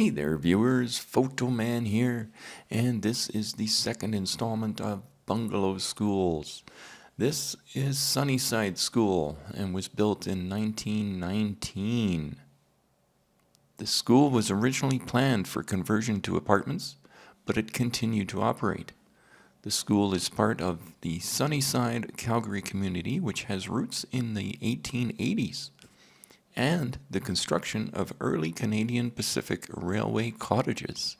Hey there, viewers. Photoman here, and this is the second installment of Bungalow Schools. This is SunnySide School and was built in 1919. The school was originally planned for conversion to apartments, but it continued to operate. The school is part of the SunnySide Calgary community, which has roots in the 1880s. And the construction of early Canadian Pacific Railway cottages.